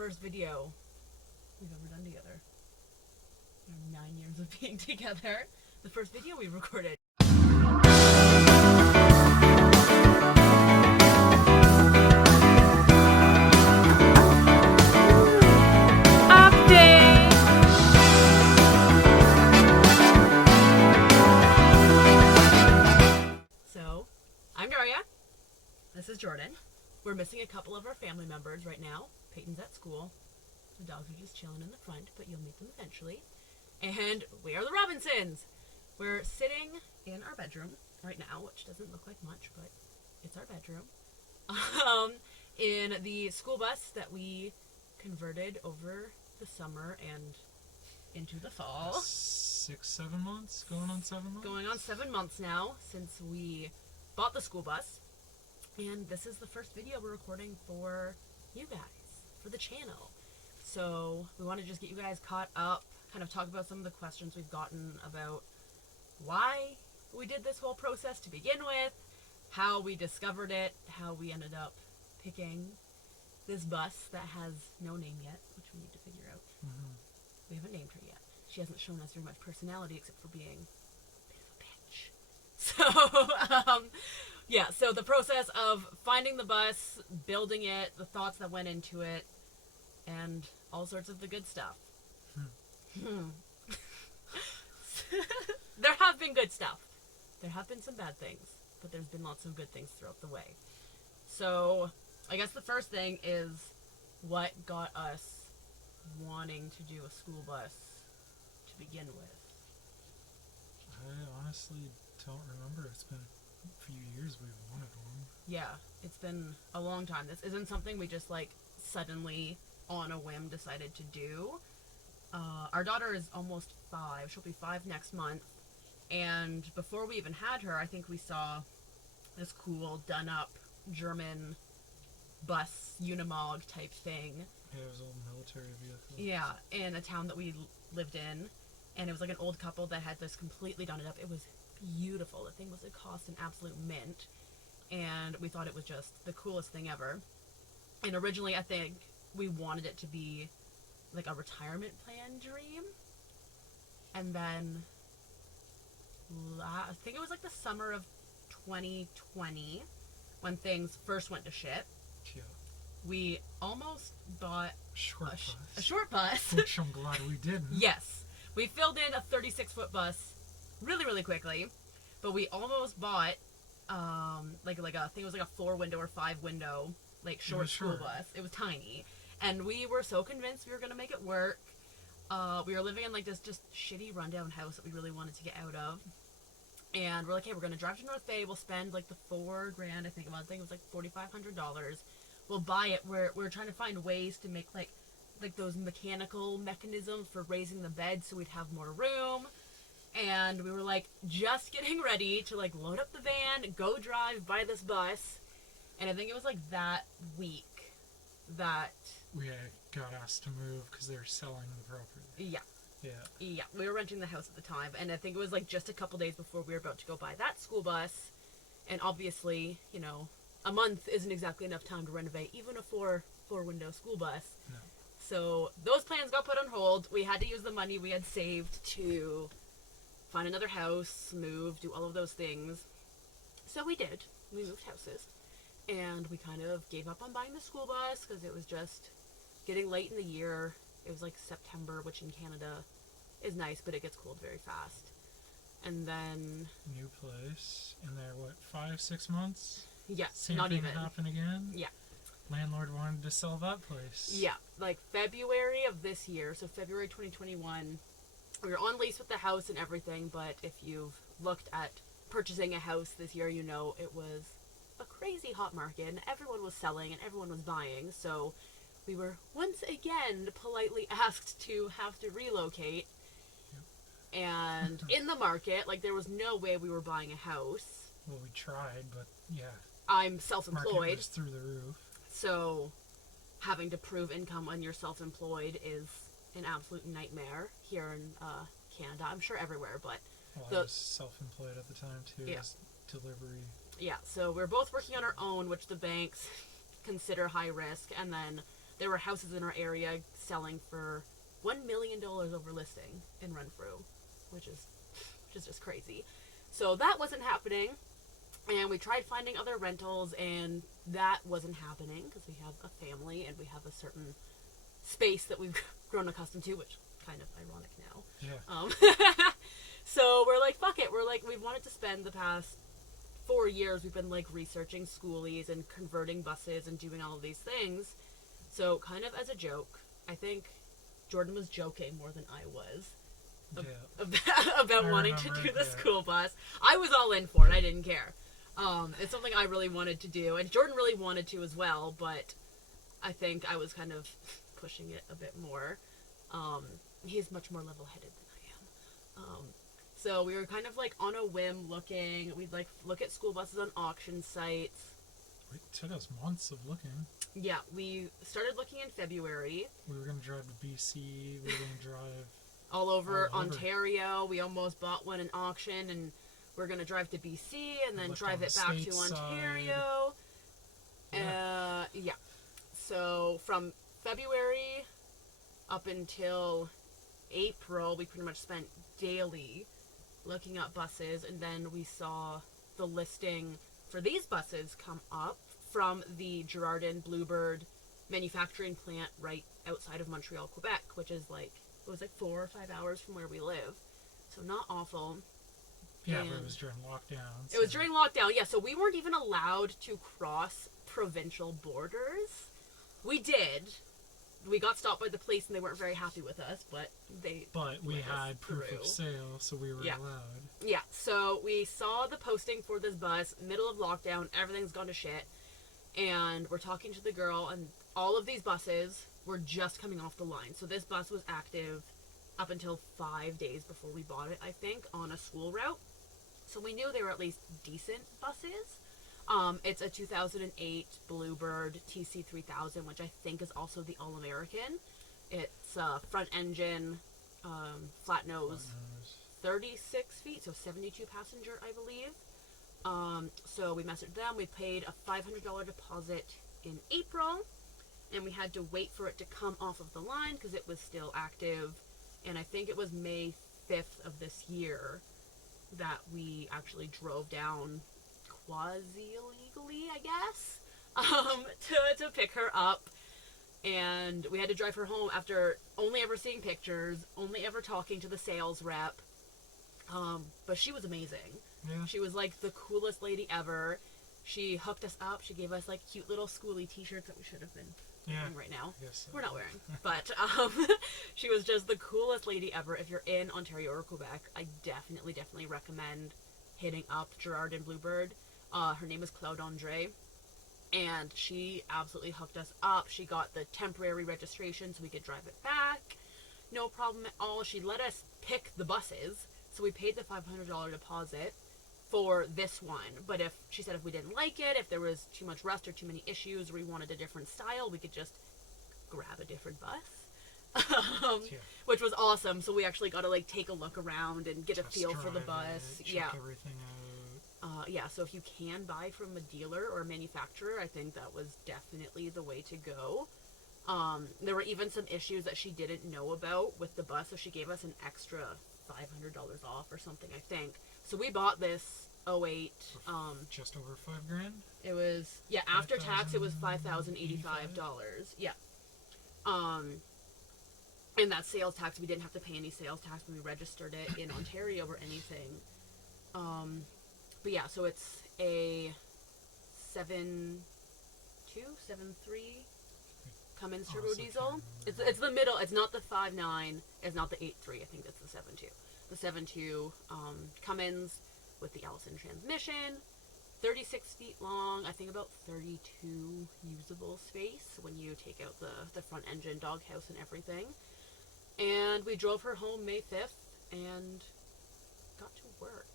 first video we've ever done together. In our 9 years of being together, the first video we recorded. Update! So, I'm Daria. This is Jordan. We're missing a couple of our family members right now. Peyton's at school. The dogs are just chilling in the front, but you'll meet them eventually. And we are the Robinsons. We're sitting in our bedroom right now, which doesn't look like much, but it's our bedroom. In the school bus that we converted over the summer and into the fall. 6, 7 months? Going on 7 months? Going on 7 months now since we bought the school bus. And this is the first video we're recording for you guys, for the channel. So we want to just get you guys caught up, kind of talk about some of the questions we've gotten about why we did this whole process to begin with, how we discovered it, how we ended up picking this bus that has no name yet, which we need to figure out. Mm-hmm. We haven't named her yet. She hasn't shown us very much personality except for being a bit of a bitch. So, yeah, so the process of finding the bus, building it, the thoughts that went into it, and all sorts of the good stuff. There have been good stuff. There have been some bad things, but there's been lots of good things throughout the way. So, I guess the first thing is what got us wanting to do a school bus to begin with. I honestly don't remember. It's been a few years we've wanted one. Yeah, it's been a long time. This isn't something we just like suddenly on a whim decided to do. Our daughter is almost 5. She'll be 5 next month. And before we even had her, I think we saw this cool done up German bus Unimog type thing. Yeah, it was an old military vehicle. Yeah, in a town that we lived in. And it was like an old couple that had this completely done it up. It was beautiful. The thing was, it cost an absolute mint. And we thought it was just the coolest thing ever. And originally, I think we wanted it to be like a retirement plan dream. And then I think it was like the summer of 2020 when things first went to shit. Yeah. We almost bought a short bus. Which I'm glad we didn't. Yes. We filled in a 36-foot bus really, really quickly. But we almost bought like I think it was like a 4-window or 5-window like short school bus. It was tiny. And we were so convinced we were going to make it work. We were living in like this just shitty rundown house that we really wanted to get out of. And we're like, hey, we're going to drive to North Bay. We'll spend like the $4,000, I think it was like $4,500. We'll buy it. We're trying to find ways to make like those mechanical mechanisms for raising the bed so we'd have more room. And we were like just getting ready to like load up the van, go drive, buy this bus. And I think it was like that week that we got asked to move because they were selling the property. Yeah, we were renting the house at the time, and I think it was like just a couple days before we were about to go buy that school bus. And obviously, you know, a month isn't exactly enough time to renovate even a four-window school bus. No. So those plans got put on hold. We had to use the money we had saved to find another house, move, do all of those things. So we did. We moved houses. And we kind of gave up on buying the school bus because it was just getting late in the year. It was like September, which in Canada is nice, but it gets cold very fast. And then... New place. In there, 5-6 months? Yeah, Same not thing even. Happen again? Yeah. Landlord wanted to sell that place. Yeah, like February of this year, so February 2021, we were on lease with the house and everything, but if you've looked at purchasing a house this year, you know it was a crazy hot market, and everyone was selling and everyone was buying, so we were once again politely asked to have to relocate. Yep. And in the market, like there was no way we were buying a house. Well, we tried, but yeah. I'm self-employed. Market was through the roof. So having to prove income when you're self-employed is an absolute nightmare here in Canada. I'm sure everywhere, but... Well, I was self-employed at the time, too, yeah. as delivery. Yeah, so we're both working on our own, which the banks consider high risk, and then there were houses in our area selling for $1 million over listing in Renfrew, which is just crazy. So that wasn't happening, and we tried finding other rentals, and that wasn't happening because we have a family and we have a certain space that we've grown accustomed to, which kind of ironic now. Yeah. So we're like, fuck it. We're like, we've wanted to spend the past 4 years, we've been like researching schoolies and converting buses and doing all of these things. So kind of as a joke, I think Jordan was joking more than I was about wanting to do the school bus. I was all in for it. I didn't care. It's something I really wanted to do, and Jordan really wanted to as well, but I think I was kind of pushing it a bit more. He's much more level-headed than I am. So we were kind of like on a whim looking. We'd like look at school buses on auction sites. It took us months of looking. Yeah, we started looking in February. We were going to drive to BC. We were going to drive all over Ontario. We almost bought one in auction, and we're going to drive to BC and then drive it back to Ontario. Yeah. So from February up until April, we pretty much spent daily looking up buses, and then we saw the listing for these buses come up from the Girardin Bluebird manufacturing plant right outside of Montreal, Quebec, which is like, it was like 4 or 5 hours from where we live. So not awful. Yeah, but it was during lockdown. So. It was during lockdown, yeah. So we weren't even allowed to cross provincial borders. We did. We got stopped by the police and they weren't very happy with us, but we had proof of sale, so we were allowed. Yeah, so we saw the posting for this bus, middle of lockdown, everything's gone to shit, and we're talking to the girl, and all of these buses were just coming off the line. So this bus was active up until 5 days before we bought it, I think, on a school route. So we knew they were at least decent buses. It's a 2008 Bluebird TC3000, which I think is also the All American. It's front engine, flat nose, 36 feet, so 72 passenger, I believe. So we messaged them. We paid a $500 deposit in April, and we had to wait for it to come off of the line because it was still active. And I think it was May 5th of this year that we actually drove down quasi-illegally, I guess, to pick her up. And we had to drive her home after only ever seeing pictures, only ever talking to the sales rep. But she was amazing. Yeah. She was like the coolest lady ever. She hooked us up. She gave us like cute little schooly t-shirts that we should have been wearing right now. Yes, we're not wearing. But she was just the coolest lady ever. If you're in Ontario or Quebec, I definitely recommend hitting up Girardin Bluebird. Her name is Claude Andre, and she absolutely hooked us up. She got the temporary registration so we could drive it back. No problem at all. She let us pick the buses, so we paid the $500 deposit for this one. But she said if we didn't like it, if there was too much rust or too many issues, or we wanted a different style, we could just grab a different bus. Which was awesome. So we actually got to like take a look around and get a feel for the bus. Check everything out. So if you can buy from a dealer or a manufacturer, I think that was definitely the way to go. There were even some issues that she didn't know about with the bus, so she gave us an extra $500 off or something, I think. So we bought this 08. Just over $5,000? It was, after tax, it was $5,085. Yeah. And that sales tax, we didn't have to pay any sales tax when we registered it in Ontario or anything. But yeah, so it's a 7.3 Cummins turbo diesel. It's the middle. It's not the 5.9. It's not the 8.3. I think that's the 7.2. The 7.2 Cummins with the Allison transmission. 36 feet long. I think about 32 usable space when you take out the front engine, doghouse, and everything. And we drove her home May 5th and got to work.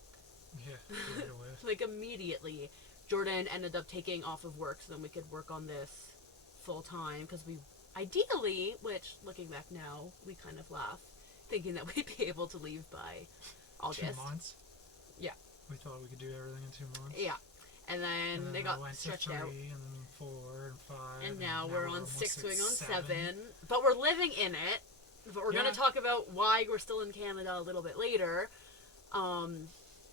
Yeah, right away. Like immediately. Jordan ended up taking off of work so then we could work on this full time because we ideally, which looking back now, we kind of laugh, thinking that we'd be able to leave by August. 2 months? Yeah. We thought we could do everything in 2 months. Yeah. And then they got stretched out. 3 and then 4 and 5. And now we're on 6 going on 7. 7. But we're living in it. But we're going to talk about why we're still in Canada a little bit later.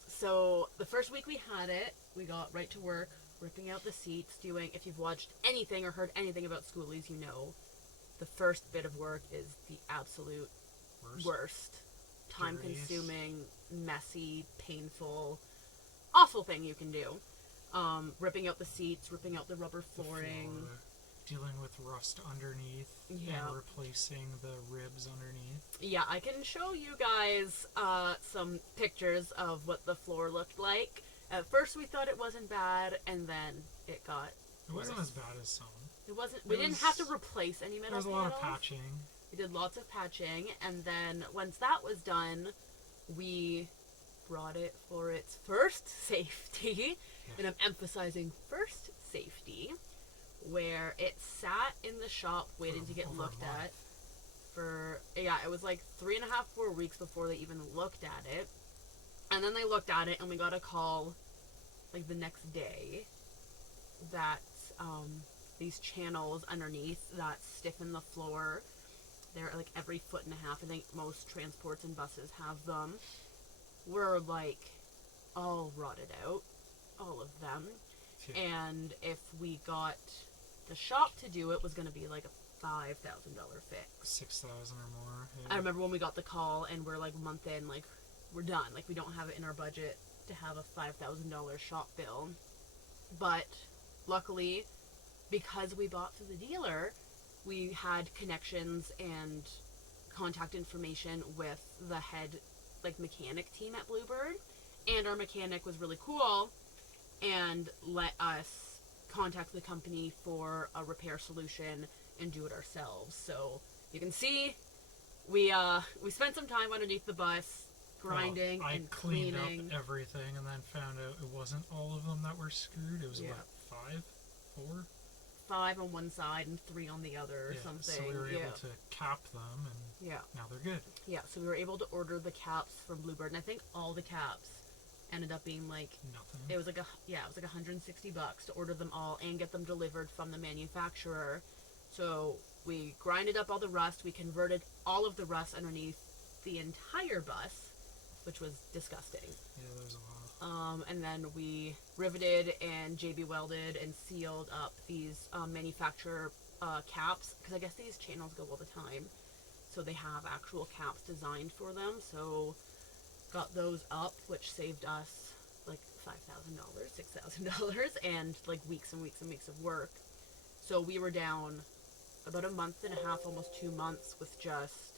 So the first week we had it, we got right to work, ripping out the seats, doing, if you've watched anything or heard anything about schoolies, you know, the first bit of work is the absolute worst. Time-consuming, messy, painful, awful thing you can do. Ripping out the seats, ripping out the rubber flooring. Dealing with rust underneath and replacing the ribs underneath. Yeah, I can show you guys some pictures of what the floor looked like. At first we thought it wasn't bad, and then it got It wasn't as bad as some. It wasn't. We didn't have to replace any metal There was a lot of patching. We did lots of patching, and then once that was done, we brought it for its first safety, and I'm emphasizing first safety, where it sat in the shop waiting to get looked at for, it was like 3.5, 4 weeks before they even looked at it. And then they looked at it, and we got a call, like, the next day that these channels underneath that stiffen the floor, they're like every 1.5 foot. I think most transports and buses have them. Were like all rotted out, all of them. Yeah. And if we got the shop to do it, was going to be like a $5,000 fix. 6,000 or more. Yeah. I remember when we got the call, and we're like a month in, like, we're done. Like, we don't have it in our budget to have a $5,000 shop bill. But luckily, because we bought through the dealer, we had connections and contact information with the head, like, mechanic team at Bluebird. And our mechanic was really cool and let us contact the company for a repair solution and do it ourselves. So you can see we spent some time underneath the bus grinding and cleaning. I cleaned up everything and then found out it wasn't all of them that were screwed. It was about 5, 4? 5 on one side and 3 on the other or something. So we were able to cap them, and now they're good. Yeah, so we were able to order the caps from Bluebird, and I think all the caps ended up being like nothing. It was like $160 to order them all and get them delivered from the manufacturer. So we grinded up all the rust. We converted all of the rust underneath the entire bus, which was disgusting. Yeah, there was a lot. And then we riveted and JB welded and sealed up these manufacturer caps, because I guess these channels go all the time, so they have actual caps designed for them. So got those up, which saved us like $5,000, $6,000, and like weeks and weeks and weeks of work. So we were down about 1.5 months, almost 2 months, with just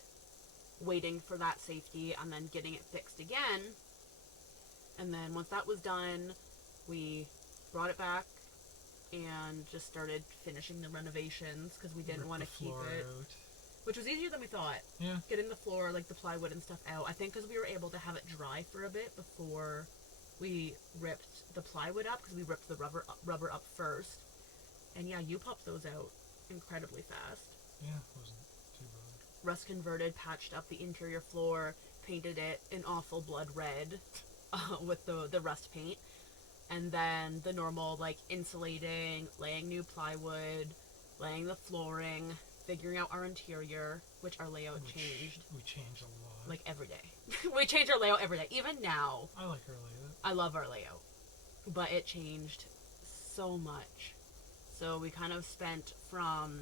waiting for that safety and then getting it fixed again. And then once that was done, we brought it back and just started finishing the renovations, because we didn't want to keep it out. Which was easier than we thought. Yeah. Getting the floor, like the plywood and stuff out. I think because we were able to have it dry for a bit before we ripped the plywood up, because we ripped the rubber up first. And yeah, you popped those out incredibly fast. Yeah, it wasn't too bad. Rust converted, patched up the interior floor, painted it an awful blood red with the rust paint. And then the normal, like, insulating, laying new plywood, laying the flooring, figuring out our interior, which our layout changed. We changed a lot. Like, every day. We change our layout every day. Even now. I like our layout. I love our layout. But it changed so much. So we kind of spent from,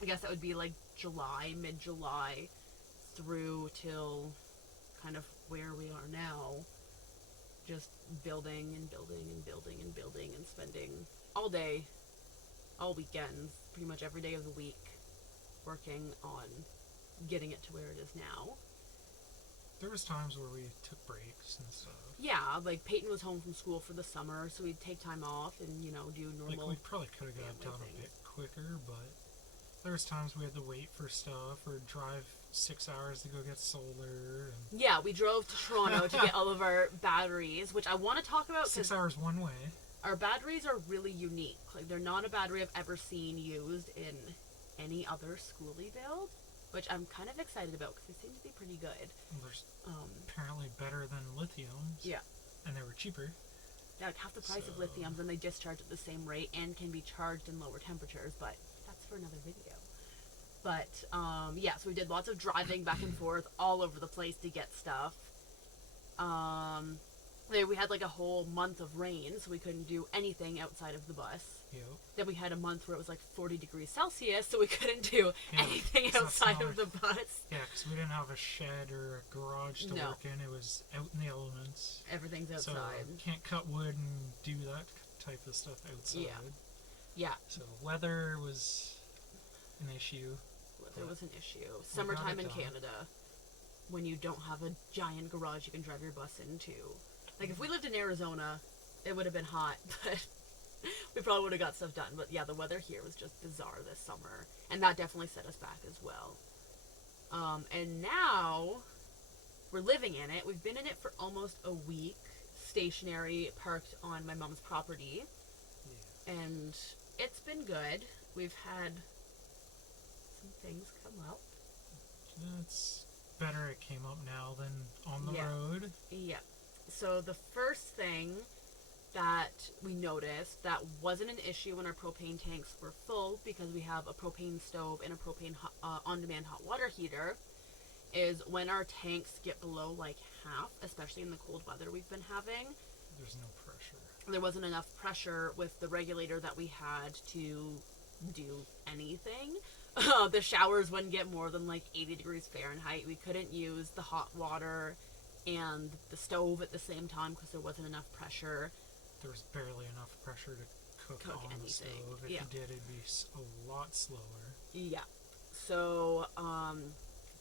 I guess that would be like July, mid-July, through till kind of where we are now, just building and building and building and building and spending all day, all weekends, pretty much every day of the week, working on getting it to where it is now. There was times where we took breaks and stuff. Yeah, like Peighton was home from school for the summer, so we'd take time off and, you know, do normal. Like, we probably could have got it done a bit quicker, but there was times we had to wait for stuff or drive 6 hours to go get solar. And yeah, we drove to Toronto to get all of our batteries, which I want to talk about. 6 hours one way. Our batteries are really unique. Like, they're not a battery I've ever seen used in any other schoolie build, which I'm kind of excited about because they seem to be pretty good. Well, they're apparently better than lithium. Yeah. And they were cheaper. Yeah, like half the price of lithium, then they discharge at the same rate and can be charged in lower temperatures, but that's for another video. But, yeah, so we did lots of driving back and forth all over the place to get stuff. We had like a whole month of rain, so we couldn't do anything outside of the bus. Yep. Then we had a month where it was like 40 degrees Celsius, so we couldn't do anything outside of the bus. Yeah, because we didn't have a shed or a garage to work in. It was out in the elements. Everything's outside. So can't cut wood and do that type of stuff outside. Yeah. So weather was an issue. Weather was an issue. Summertime in Canada, when you don't have a giant garage you can drive your bus into. Like, if we lived in Arizona, it would have been hot, but we probably would have got stuff done. But yeah, the weather here was just bizarre this summer, and that definitely set us back as well. And now we're living in it. We've been in it for almost a week, stationary, parked on my mom's property, and it's been good. We've had some things come up. It's better it came up now than on the road. Yeah. So the first thing that we noticed that wasn't an issue when our propane tanks were full, because we have a propane stove and a propane on-demand hot water heater, is when our tanks get below like half, especially in the cold weather we've been having. There's no pressure. There wasn't enough pressure with the regulator that we had to do anything. The showers wouldn't get more than like 80 degrees Fahrenheit. We couldn't use the hot water and the stove at the same time because there wasn't enough pressure. There was barely enough pressure to cook on anything. The stove. If you did, it'd be a lot slower. Yeah. So,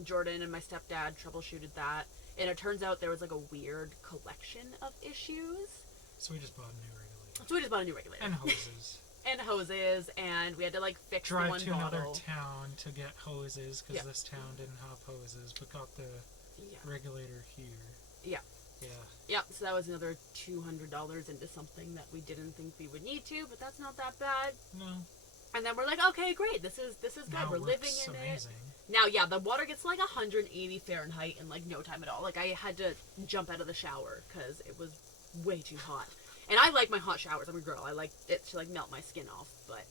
Jordan and my stepdad troubleshooted that, and it turns out there was like a weird collection of issues. So we just bought a new regulator. And hoses. And we had to like fix Drive the one to bottle. Another town to get hoses, because this town didn't have hoses, but got the regulator here. Yeah, so that was another $200 into something that we didn't think we would need to, but that's not that bad. No. And then we're like, okay, great, this is good. Now we're living in amazing. It. Now, yeah, the water gets like 180 Fahrenheit in like no time at all. Like, I had to jump out of the shower because it was way too hot. And I like my hot showers. I'm a girl. I like it to like melt my skin off, but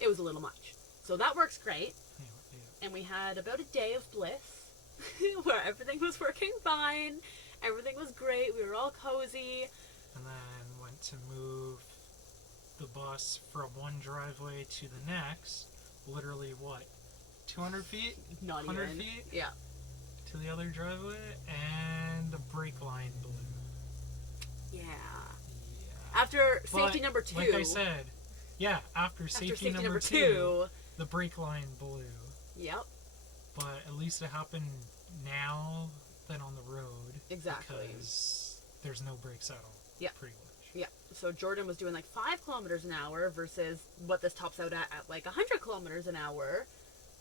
it was a little much. So that works great. Yeah. And we had about a day of bliss where everything was working fine. Everything was great. We were all cozy. And then went to move the bus from one driveway to the next. Literally, what? 200 feet? Not 100 even. feet? Yeah. To the other driveway, and the brake line blew. Yeah. After safety number 2. Like I said, after safety number two, the brake line blew. Yep. But at least it happened now than on the road. Exactly. Because there's no brakes at all. Yeah. Pretty much. Yeah. So Jordan was doing like 5 kilometers an hour versus what this tops out at like 100 kilometers an hour.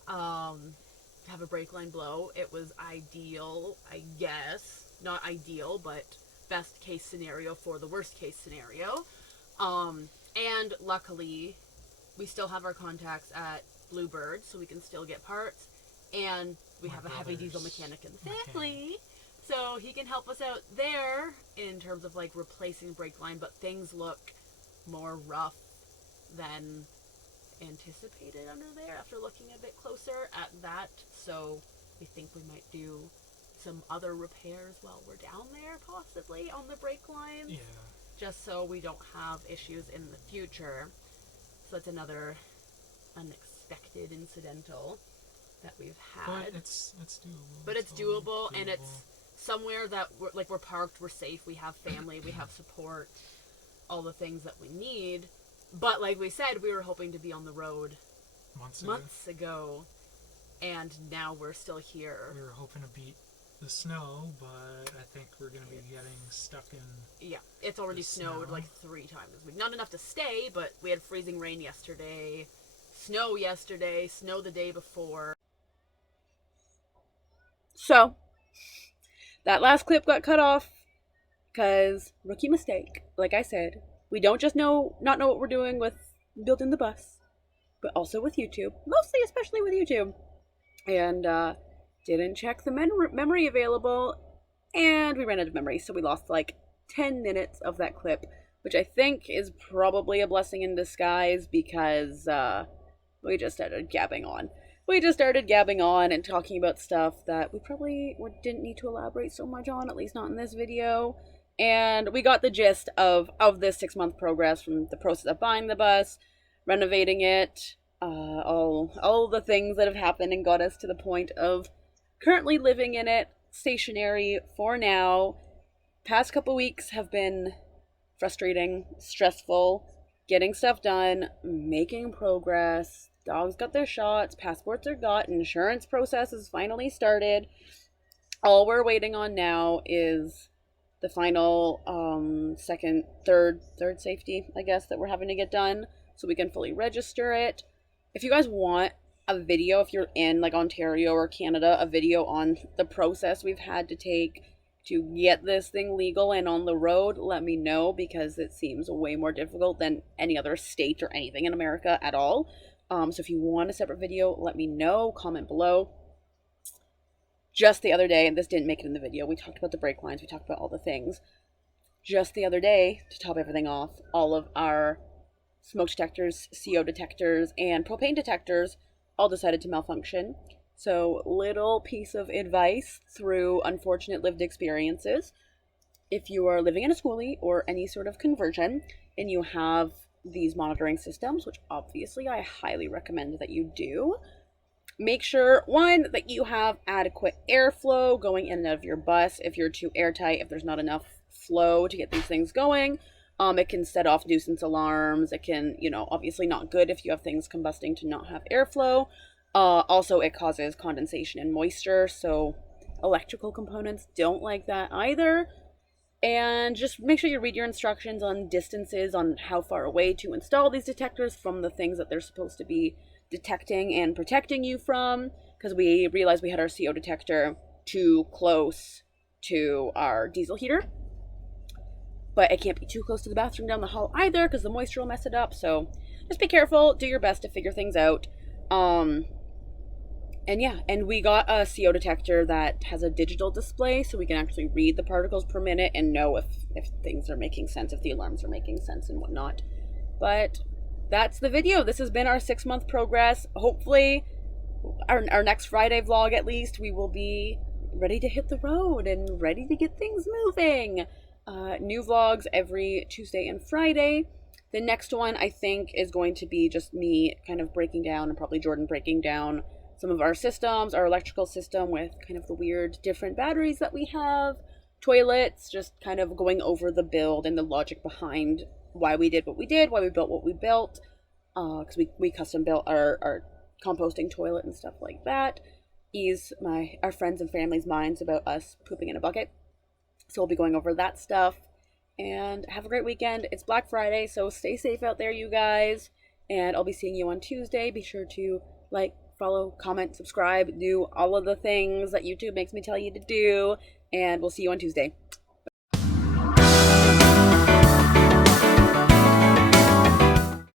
To have a brake line blow. It was ideal, I guess. Not ideal, but best case scenario for the worst case scenario. And luckily, we still have our contacts at Bluebird, so we can still get parts. And we have a heavy diesel mechanic in the family, so he can help us out there in terms of like replacing the brake line. But things look more rough than anticipated under there after looking a bit closer at that. So we think we might do some other repairs while we're down there, possibly on the brake lines. Yeah. Just so we don't have issues in the future. So that's another unexpected incidental that we've had. But it's doable. But it's doable, and it's somewhere that we're parked, we're safe, we have family, we have support, all the things that we need. But like we said, we were hoping to be on the road months ago, and now we're still here. We were hoping to beat the snow, but I think we're going to be getting stuck in. Yeah, it's already snowed like 3 times this week. Not enough to stay, but we had freezing rain yesterday, snow yesterday, snow the day before. So, that last clip got cut off because rookie mistake. Like I said, we don't just not know what we're doing with building the bus, but also with YouTube, especially with YouTube. And didn't check the memory available, and we ran out of memory, so we lost like 10 minutes of that clip which I think is probably a blessing in disguise because we just started gabbing on. We just started gabbing on and talking about stuff that we probably didn't need to elaborate so much on, at least not in this video. And we got the gist of this 6-month progress, from the process of buying the bus, renovating it, all the things that have happened and got us to the point of currently living in it, stationary for now. Past couple weeks have been frustrating, stressful, getting stuff done, making progress. Dogs got their shots, passports are got, insurance process is finally started. All we're waiting on now is the final third safety, I guess, that we're having to get done so we can fully register it. If you guys want a video, if you're in like Ontario or Canada, a video on the process we've had to take to get this thing legal and on the road, let me know, because it seems way more difficult than any other state or anything in America at all. So if you want a separate video, let me know, comment below. Just the other day, and this didn't make it in the video, we talked about the brake lines, we talked about all the things. Just the other day, to top everything off, all of our smoke detectors, CO detectors, and propane detectors all decided to malfunction. So, little piece of advice through unfortunate lived experiences. If you are living in a schoolie or any sort of conversion and you have these monitoring systems, which obviously I highly recommend that you do, make sure, one, that you have adequate airflow going in and out of your bus. If you're too airtight, if there's not enough flow to get these things going, it can set off nuisance alarms. It can, obviously not good if you have things combusting to not have airflow. Also, it causes condensation and moisture, so electrical components don't like that either. And just make sure you read your instructions on distances, on how far away to install these detectors from the things that they're supposed to be detecting and protecting you from, because we realized we had our CO detector too close to our diesel heater. But it can't be too close to the bathroom down the hall either, because the moisture will mess it up. So just be careful, do your best to figure things out. And we got a CO detector that has a digital display, so we can actually read the particles per minute and know if things are making sense, if the alarms are making sense and whatnot. But that's the video. This has been our 6-month progress. Hopefully, our next Friday vlog, at least, we will be ready to hit the road and ready to get things moving. New vlogs every Tuesday and Friday. The next one, I think, is going to be just me kind of breaking down, and probably Jordan breaking down some of our systems, our electrical system with kind of the weird different batteries that we have, toilets, just kind of going over the build and the logic behind why we did what we did, why we built what we built, because we custom built our composting toilet and stuff like that. Ease our friends and family's minds about us pooping in a bucket. So we'll be going over that stuff. And have a great weekend. It's Black Friday, so stay safe out there, you guys. And I'll be seeing you on Tuesday. Be sure to like, follow, comment, subscribe, do all of the things that YouTube makes me tell you to do. And we'll see you on Tuesday.